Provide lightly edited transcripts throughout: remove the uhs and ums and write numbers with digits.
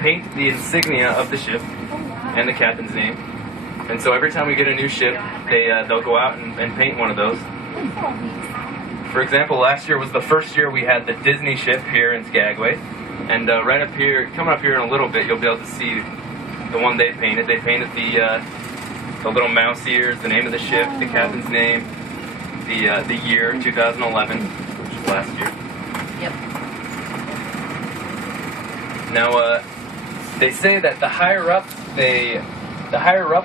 paint the insignia of the ship and the captain's name. And so every time we get a new ship, they'll go out and paint one of those. For example, last year was the first year we had the Disney ship here in Skagway. And right up here, coming up here in a little bit, you'll be able to see the one they painted. They painted the little mouse ears, the name of the ship, the captain's name, the year, 2011, which was last year. Yep. Now, they say that the higher up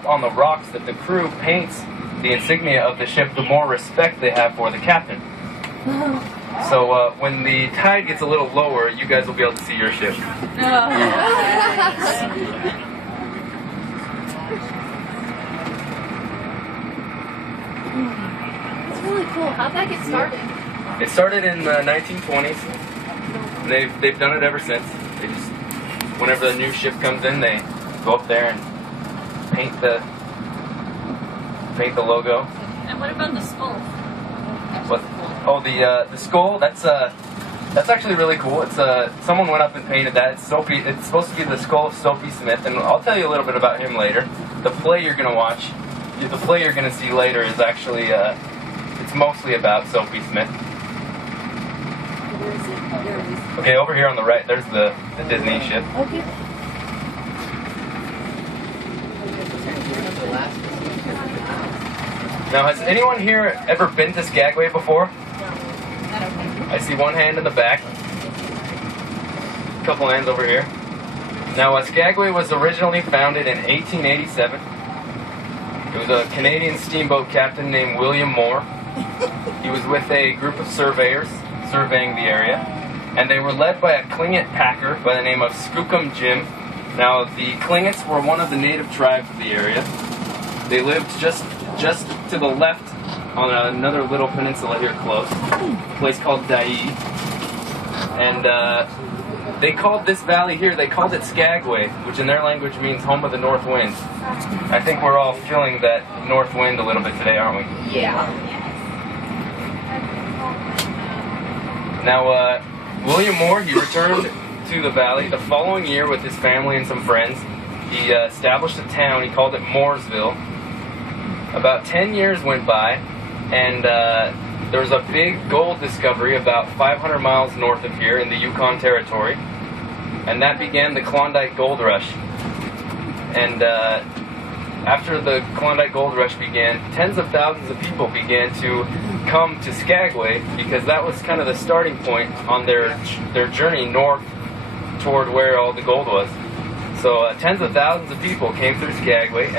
on the rocks that the crew paints the insignia of the ship, the more respect they have for the captain. So when the tide gets a little lower, you guys will be able to see your ship. It's really cool. How'd that get started? It started in the 1920s. And they've done it ever since. They just, whenever the new ship comes in, they go up there and paint the logo. And what about the skull? What? Oh, the skull. That's actually really cool. It's someone went up and painted that. It's Soapy. It's supposed to be the skull of Soapy Smith, and I'll tell you a little bit about him later. The play you're gonna watch, the play you're gonna see later is actually it's mostly about Soapy Smith. Okay, over here on the right, there's the Disney ship. Okay. Now, has anyone here ever been to Skagway before? I see one hand in the back. A couple hands over here. Now, Skagway was originally founded in 1887. It was a Canadian steamboat captain named William Moore. He was with a group of surveyors surveying the area, and they were led by a Tlingit packer by the name of Skookum Jim. Now, the Tlingits were one of the native tribes of the area. They lived just to the left on another little peninsula here close, a place called Dai. And they called this valley here, they called it Skagway, which in their language means home of the north wind. I think we're all feeling that north wind a little bit today, aren't we? Yeah. Now, William Moore, he returned to the valley the following year with his family and some friends. He established a town, he called it Mooresville. About 10 years went by, and there was a big gold discovery about 500 miles north of here in the Yukon Territory, and that began the Klondike Gold Rush. And after the Klondike Gold Rush began, tens of thousands of people began to come to Skagway because that was kind of the starting point on their journey north toward where all the gold was. So tens of thousands of people came through Skagway.